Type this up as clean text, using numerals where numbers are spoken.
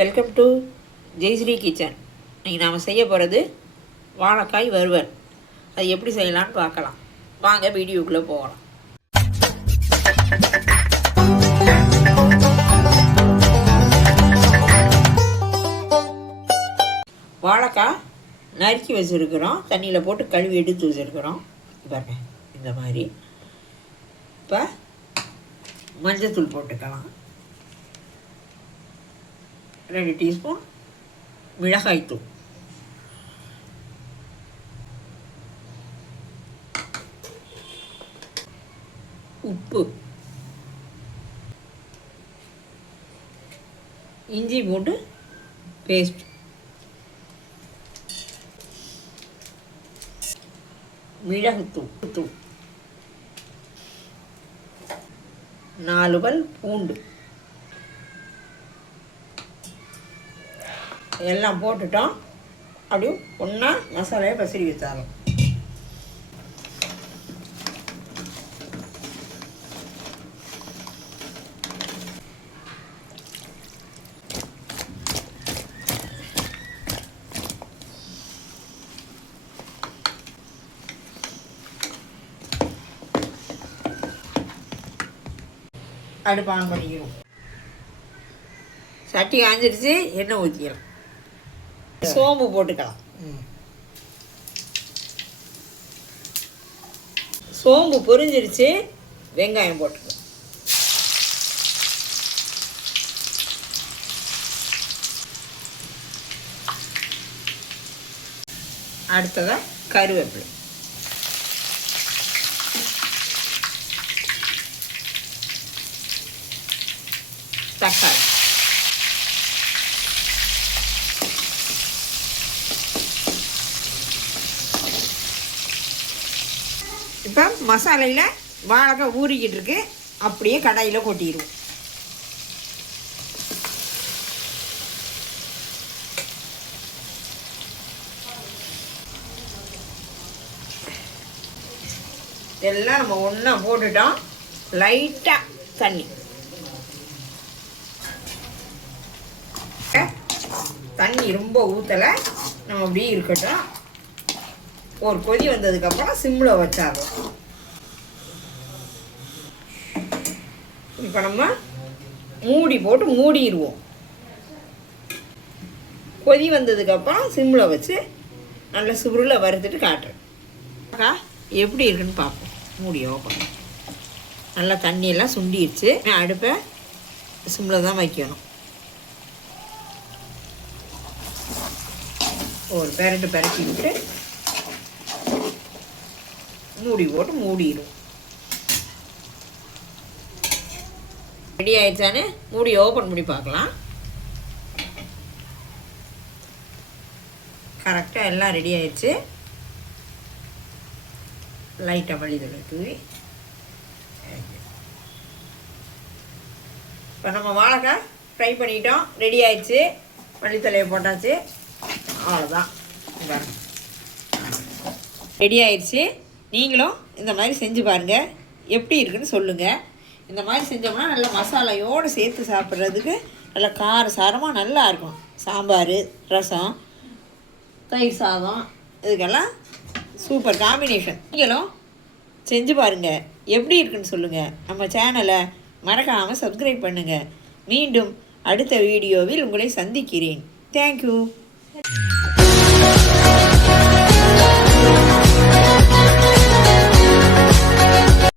Welcome to Jayashree kitchen. இன்றைக்கி நாம் செய்ய போகிறது வாழைக்காய் வறுவல். அது எப்படி செய்யலான்னு பார்க்கலாம். வாங்க வீடியோக்குள்ளே போகலாம். வாழைக்காய் நறுக்கி வச்சுருக்குறோம், தண்ணியில் போட்டு கழுவி எடுத்து வச்சுருக்குறோம். பாருங்க இந்த மாதிரி. இப்போ மஞ்சத்தூள் போட்டுக்கலாம், 2 டீஸ்பூன் மிளகாய்த்தூள், உப்பு, இஞ்சி பூண்டு பேஸ்ட், மிளகுத்தூள், 4 பல் பூண்டு எல்லாம் போட்டுட்டோம். அப்படியே ஒன்றா மசாலையை பசரி வச்சாலும். அடுப்பு ஆன் பண்ணிக்கிறோம். சட்டி காஞ்சிருச்சு, எண்ணெய் ஊற்றிக்கலாம். சோம்பு போட்டுக்கலாம். சோம்பு பொரிஞ்சிருச்சு, வெங்காயம் போட்டுக்கலாம். அடுத்ததாக கருவேப்பிலை, தக்காளி, இப்போ மசாலையில் வாழைக்காய் ஊறிக்கிட்டு இருக்கு, அப்படியே கடாயில் கொட்டிடுவோம். எல்லாம் நம்ம ஒன்றா போட்டுட்டோம். லைட்டாக தண்ணி ரொம்ப ஊற்றலை, நம்ம அப்படியே இருக்கட்டும். ஒரு கொதி வந்ததுக்கப்புறம் சிம்மில் வச்சாகும். இப்போ நம்ம மூடி போட்டு மூடிடுவோம். கொதி வந்ததுக்கப்புறம் சிம்மில் வச்சு நல்ல சுருளை வறுத்துட்டு காட்டுறேன். எப்படி இருக்குன்னு பார்ப்போம். மூடி ஓப்பன். நல்லா தண்ணியெல்லாம் சுண்டிடுச்சு. அடுப்பை சிம்மில் தான் வைக்கணும். ஒரு பெரட்டி விட்டு மூடி போட்டு மூடிடும். ரெடி ஆயிடுச்சானே மூடி ஓப்பன் பண்ணி பார்க்கலாம். கரெக்டாக எல்லாம் ரெடி ஆயிடுச்சு. லைட்டாக மல்லித்தழை தூவி. இப்போ நம்ம வாழைக்காய் ஃப்ரை பண்ணிட்டோம், ரெடி ஆயிடுச்சு. மல்லித்தழையை போட்டாச்சு, அவ்வளோதான். ரெடி ஆயிடுச்சு. நீங்களும் இந்த மாதிரி செஞ்சு பாருங்கள், எப்படி இருக்குன்னு சொல்லுங்கள். இந்த மாதிரி செஞ்சோம்னா நல்லா மசாலையோடு சேர்த்து சாப்பிட்றதுக்கு நல்லா காரசாரமாக நல்லா இருக்கும். சாம்பார், ரசம், தயிர் சாதம், இதுக்கெல்லாம் சூப்பர் காம்பினேஷன். நீங்களும் செஞ்சு பாருங்கள், எப்படி இருக்குன்னு சொல்லுங்கள். நம்ம சேனலை மறக்காமல் சப்ஸ்கிரைப் பண்ணுங்கள். மீண்டும் அடுத்த வீடியோவில் உங்களை சந்திக்கிறேன். தேங்க்யூ.